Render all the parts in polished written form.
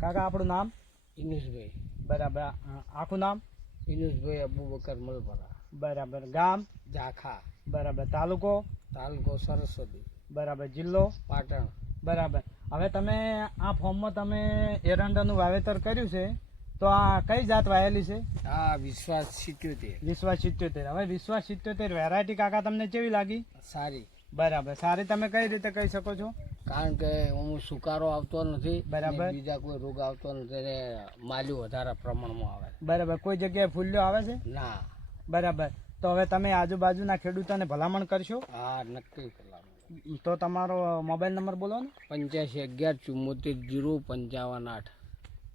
કાકા આપણું નામ? ઇનુસભાઈ. બરાબર. આખું નામ? ઇનુસભાઈ અબુબકર મળપરા. બરાબર. ગામ? ઝાખા. બરાબર. તાલુકો? તાલુકો સરસ્વતી. બરાબર. જિલ્લો? પાટણ. બરાબર. હવે તમે આ ફોર્મમાં તમે એરંડાનું વાવેતર કર્યું છે, તો આ કઈ જાત વાયેલી છે? આ વિશ્વાસ 77. વિશ્વાસ 77. હવે વિશ્વાસ 77 વેરાયટી કાકા તમને કેવી લાગી? સારી. બરાબર. સારી તમે કઈ રીતે કહી શકો છો? કારણ કે હું સુકારો આવતો નથી. બરાબર. ને બીજા કોઈ રોગ આવતો નથી ને માલ્યું વધારે પ્રમાણમાં આવે. બરાબર. કોઈ જગ્યાએ ફૂલ્યો આવે છે? ના. બરાબર. તો હવે તમે આજુબાજુના ખેડૂતોને ભલામણ કરશો? હા, નક્કી કલામ. તો તમારો મોબાઈલ નંબર બોલો ને. 85 11 74 055 8.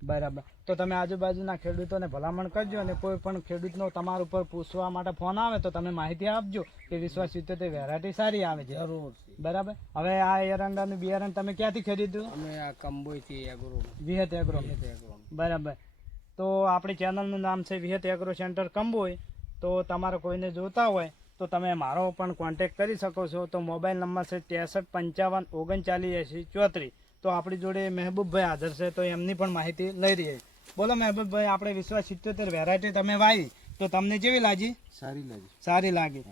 બરાબર. તો તમે આજુબાજુના ખેડૂતોને ભલામણ કરજો, અને કોઈ પણ ખેડૂતનો તમારા ઉપર પૂછવા માટે ફોન આવે તો તમે માહિતી આપજો કે વિશ્વાસ 77 વેરાયટી સારી આવે છે. જરૂર છે. બરાબર. હવે આ એરંડાનું બિયારણ તમે ક્યાંથી ખરીદ્યું? અમે આ કંબોઈથી એગ્રો. વિહત એગ્રો. એગ્રો. બરાબર. તો આપણી ચેનલનું નામ છે વિહત એગ્રો સેન્ટર કંબોઈ. તો તમારે કોઈને જોતા હોય તો તમે મારો પણ કોન્ટેક કરી શકો છો. તો મોબાઈલ નંબર છે 63 55 39 80 34. તો આપણી જોડે મહેબૂબભાઈ હાજર છે, તો એમની પણ માહિતી લઈ રહીએ. બોલો મહેબૂબભાઈ, આપણે વિશ્વાસ 77 વેરાયટી તમે વાવી તો તમને કેવી લાગી? સારી લાગી. સારી લાગી.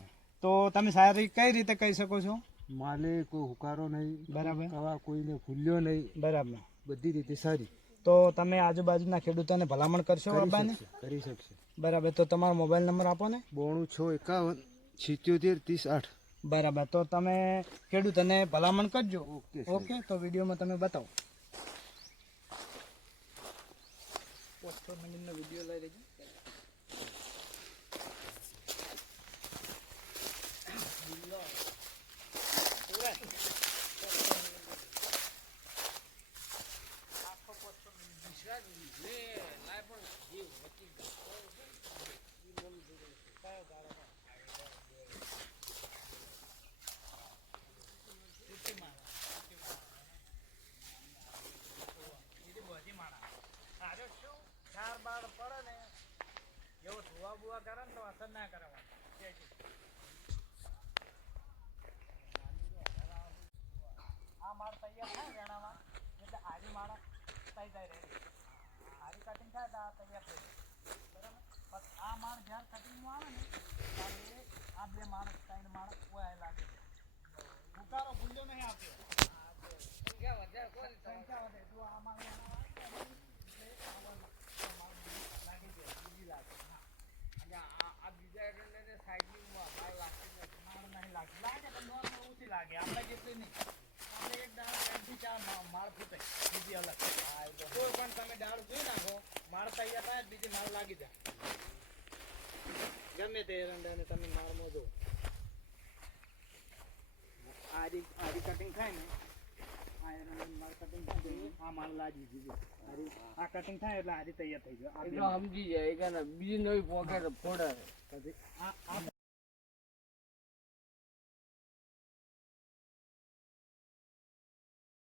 તો તમે સારી કઈ રીતે કહી શકો છો? માલે કોઈ હુકારો નહીં. બરાબર. કવા કોઈને ફૂલ્યો નહીં. બરાબર. બધી રીતે સારી. તો તમે આજુબાજુના ખેડૂતોને ભલામણ કરશો બાબાને? કરી શકશે. બરાબર. તો તમારો મોબાઈલ નંબર આપો ને. 96 51 77 30 8. બરાબર. તો તમે ખેડૂતોને ભલામણ કરજો. ઓકે. ઓકે. તો વિડીયોમાં તમે બતાવો. 5 મિનિટનો વિડીયો લઈ લેજો. આ માળ તૈયાર થાય વેણામાં એટલે આરી માળ થઈ જાય રેડી. આરી કટિંગ થાય તો આ તૈયાર થઈ જાય. બરાબર. પણ આ માળ જ્યારે કટિંગમાં આવે ને ત્યારે આ બે માળ 3 માળ ઓય લાગે છે. ઉકારો ભૂલ્યો નહીં આવતો. સંખ્યા વધે. જો આ માળ વેણામાં આવે ને એટલે આ માળ લાગી જાય. બીજી લાગે. અને આ બીજા એટલે સાઈડની માળ લાગતી નથી. માળ નહીં લાગતી. લાગે પણ નોર્મલ ઓછી લાગે. આપણે જેટલી નહીં. આપણે એક દાળ 3 થી 4 માળ ફૂટે. બીજી અલગ. કોઈ પણ તમે દાળ જોઈ નાખો, માળ તૈયાર થાય બીજી માળ લાગી જાય. ગમે તે એરંડાને તમે માળમાં જો આરી કટિંગ થાય ને, આ એરંડાની માળ કટિંગ થાય આ માળ લાગી દીધી. આ કટિંગ થાય એટલે આરી તૈયાર થઈ ગયો. સમજી જાય કે બીજી નવી પોકેટ ફોડે. આ